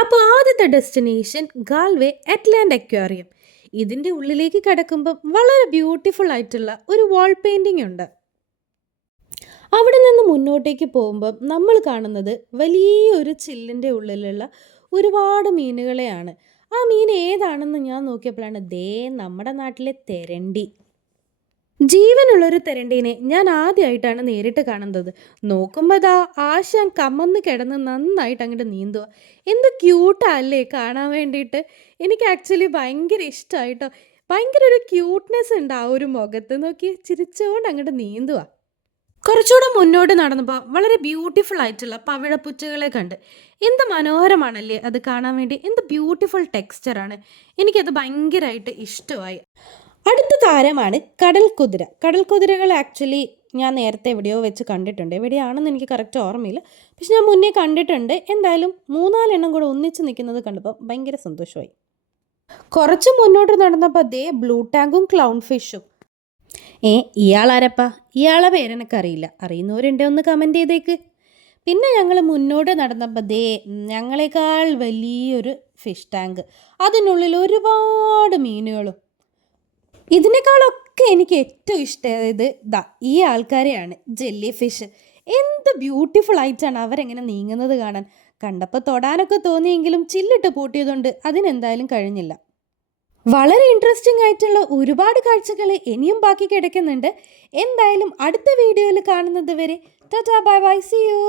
അപ്പോൾ ആദ്യത്തെ destination Galway അറ്റ്ലാന്റ് aquarium. ഇതിൻ്റെ ഉള്ളിലേക്ക് കടക്കുമ്പം വളരെ ബ്യൂട്ടിഫുൾ ആയിട്ടുള്ള ഒരു വാൾ പെയിൻറ്റിംഗ് ഉണ്ട്. അവിടെ നിന്ന് മുന്നോട്ടേക്ക് പോകുമ്പം നമ്മൾ കാണുന്നത് വലിയൊരു ചില്ലിൻ്റെ ഉള്ളിലുള്ള ഒരുപാട് മീനുകളെയാണ്. ആ മീൻ ഏതാണെന്ന് ഞാൻ നോക്കിയപ്പോഴാണ് നമ്മുടെ നാട്ടിലെ തെരണ്ടി. ജീവനുള്ളൊരു തെരണ്ടീനെ ഞാൻ ആദ്യമായിട്ടാണ് നേരിട്ട് കാണുന്നത്. നോക്കുമ്പോൾ ആശാൻ കമന്ന് കിടന്ന് നന്നായിട്ട് അങ്ങോട്ട് നീന്തുക. എന്ത് ക്യൂട്ടല്ലേ കാണാൻ വേണ്ടിയിട്ട്. എനിക്ക് ആക്ച്വലി ഭയങ്കര ഇഷ്ടമായിട്ടോ. ഭയങ്കര ഒരു ക്യൂട്ട്നെസ് ഉണ്ട് ആ ഒരു മുഖത്ത്. നോക്കി ചിരിച്ചുകൊണ്ട് അങ്ങോട്ട് നീന്തുക. കുറച്ചുകൂടെ മുന്നോട്ട് നടന്നപ്പോൾ വളരെ ബ്യൂട്ടിഫുൾ ആയിട്ടുള്ള പവിഴപ്പുറ്റുകളെ കണ്ട്. എന്ത് മനോഹരമാണല്ലേ അത് കാണാൻ വേണ്ടി. എന്ത് ബ്യൂട്ടിഫുൾ ടെക്സ്ചറാണ്. എനിക്കത് ഭയങ്കരമായിട്ട് ഇഷ്ടമായി. അടുത്ത താരമാണ് കടൽ കുതിര. കടൽ കുതിരകൾ ആക്ച്വലി ഞാൻ നേരത്തെ എവിടെയോ വെച്ച് കണ്ടിട്ടുണ്ട്. എവിടെയാണെന്ന് എനിക്ക് കറക്റ്റ് ഓർമ്മയില്ല. പക്ഷെ ഞാൻ മുന്നേ കണ്ടിട്ടുണ്ട്. എന്തായാലും 3-4 കൂടെ ഒന്നിച്ച് നിൽക്കുന്നത് കണ്ടപ്പോൾ ഭയങ്കര സന്തോഷമായി. കുറച്ച് മുന്നോട്ട് നടന്നപ്പോൾ ബ്ലൂ ടാങ്കും ക്ലൗൺ ഫിഷും. ഇയാളാരപ്പാ? ഇയാളെ പേരെനിക്കറിയില്ല. അറിയുന്നവരുണ്ടോ ഒന്ന് കമൻറ്റ് ചെയ്തേക്ക്. പിന്നെ ഞങ്ങൾ മുന്നോട്ട് നടന്നപ്പോൾ ഞങ്ങളെക്കാൾ വലിയൊരു ഫിഷ് ടാങ്ക്. അതിനുള്ളിൽ ഒരുപാട് മീനുകളും. ഇതിനേക്കാളൊക്കെ എനിക്ക് ഏറ്റവും ഇഷ്ടമായത് ഈ ആൾക്കാരെയാണ്, ജെല്ലി ഫിഷ്. എന്ത് ബ്യൂട്ടിഫുൾ ആയിട്ടാണ് അവരെങ്ങനെ നീങ്ങുന്നത് കാണാൻ. കണ്ടപ്പോൾ തൊടാനൊക്കെ തോന്നിയെങ്കിലും ചില്ലിട്ട് പൂട്ടിയതുകൊണ്ട് അതിനെന്തായാലും കഴിഞ്ഞില്ല. വളരെ ഇൻട്രസ്റ്റിംഗ് ആയിട്ടുള്ള ഒരുപാട് കാഴ്ചകൾ ഇനിയും ബാക്കി കിടക്കുന്നുണ്ട്. എന്തായാലും അടുത്ത വീഡിയോയിൽ കാണുന്നത് വരെ tata bye bye, see U.